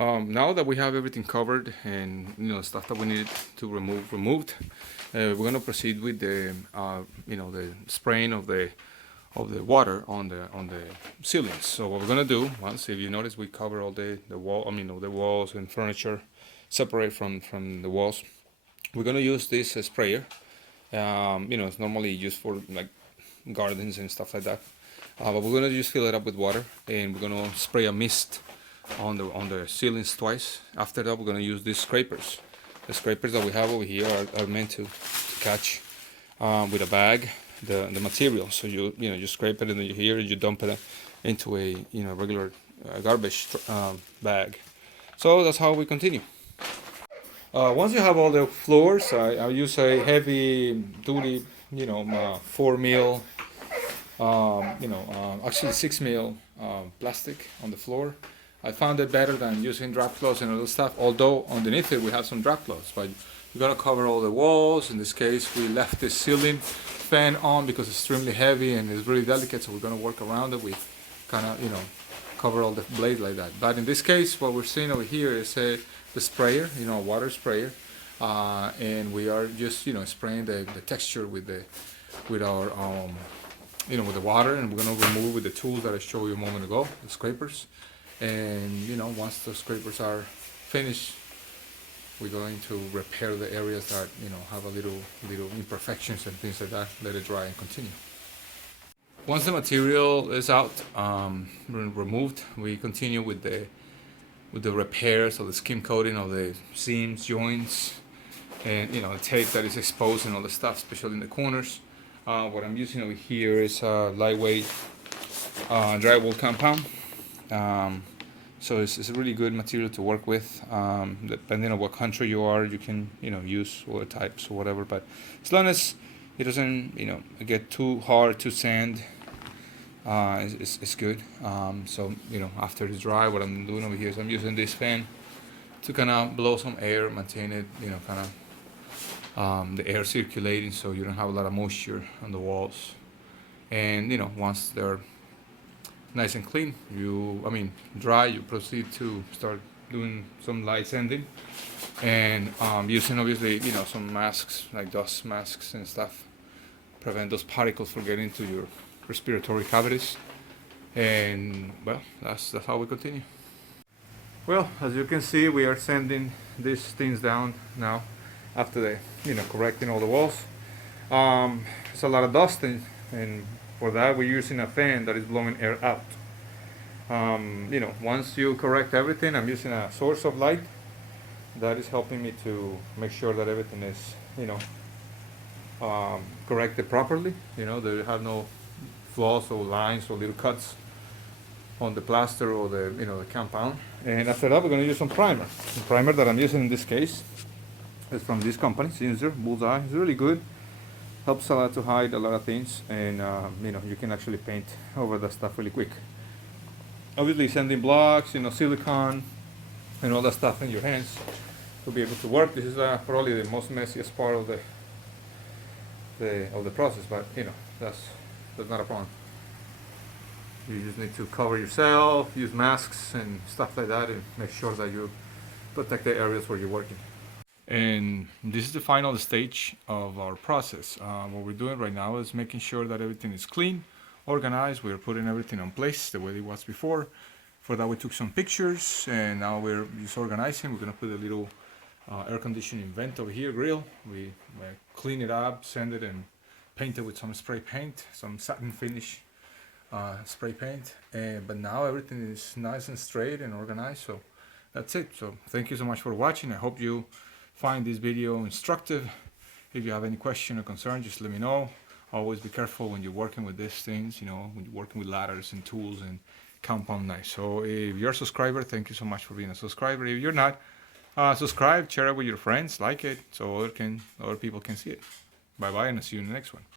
Now that we have everything covered and stuff that we needed to remove removed, we're gonna proceed with the the spraying of the water on the ceilings. So what we're gonna do, once, if you notice, we cover all the wall, the walls and furniture separate from the walls. We're gonna use this sprayer. It's normally used for like gardens and stuff like that. But we're gonna just fill it up with water, and we're gonna spray a mist on the ceilings twice. After that, we're gonna use these scrapers. The scrapers that we have over here are meant to catch with a bag the material. So you scrape it, and then you dump it into a regular garbage bag. So that's how we continue. Once you have all the floors, I use a heavy duty 4 mil actually 6 mil plastic on the floor. I found it better than using drop cloths and other stuff, although underneath it we have some drop cloths. But you gotta cover all the walls. In this case, we left the ceiling fan on because it's extremely heavy and it's really delicate, so we're gonna work around it. We kind of cover all the blades like that. But in this case, what we're seeing over here is the sprayer, a water sprayer, and we are just spraying the texture with our with the water, and we're gonna remove with the tools that I showed you a moment ago, the scrapers. And once the scrapers are finished, we're going to repair the areas that have a little imperfections and things like that. Let it dry and continue. Once the material is out, removed, we continue with the repairs of the skim coating of the seams, joints, and the tape that is exposed and all the stuff, especially in the corners. What I'm using over here is a lightweight drywall compound. So it's a really good material to work with. Depending on what country you are, you can use other types or whatever. But as long as it doesn't get too hard to sand, it's good. So after it's dry, what I'm doing over here is I'm using this fan to kind of blow some air, maintain it kind of the air circulating, so you don't have a lot of moisture on the walls. And once they're nice and clean, dry, you proceed to start doing some light sanding and using obviously some masks, like dust masks and stuff, prevent those particles from getting into your respiratory cavities. And well, that's how we continue. Well, as you can see, we are sanding these things down now after the correcting all the walls. It's a lot of dust, and for that we're using a fan that is blowing air out. Once you correct everything, I'm using a source of light that is helping me to make sure that everything is corrected properly. There have no flaws or lines or little cuts on the plaster or the compound. And after that, we're going to use some primer. The primer that I'm using in this case is from this company, Zinsser Bullseye. It's really good. Helps a lot to hide a lot of things, and you can actually paint over that stuff really quick. Obviously, sanding blocks, silicone, and all that stuff in your hands to be able to work. This is probably the most messiest part of the process, but that's not a problem. You just need to cover yourself, use masks and stuff like that, and make sure that you protect the areas where you're working. And this is the final stage of our process. What we're doing right now is making sure that everything is clean, organized. We're putting everything in place the way it was before. For that, we took some pictures, and now we're just organizing. We're gonna put a little air conditioning vent over here, grill. We clean it up, sand it, and paint it with some spray paint, some satin finish spray paint. But now everything is nice and straight and organized. So that's it. So thank you so much for watching. I hope you find this video instructive. If you have any question or concern, just let me know. Always be careful when you're working with these things, when you're working with ladders and tools and compound knives. So if you're a subscriber, thank you so much for being a subscriber. If you're not, subscribe, share it with your friends, like it, so other people can see it. Bye bye, and I'll see you in the next one.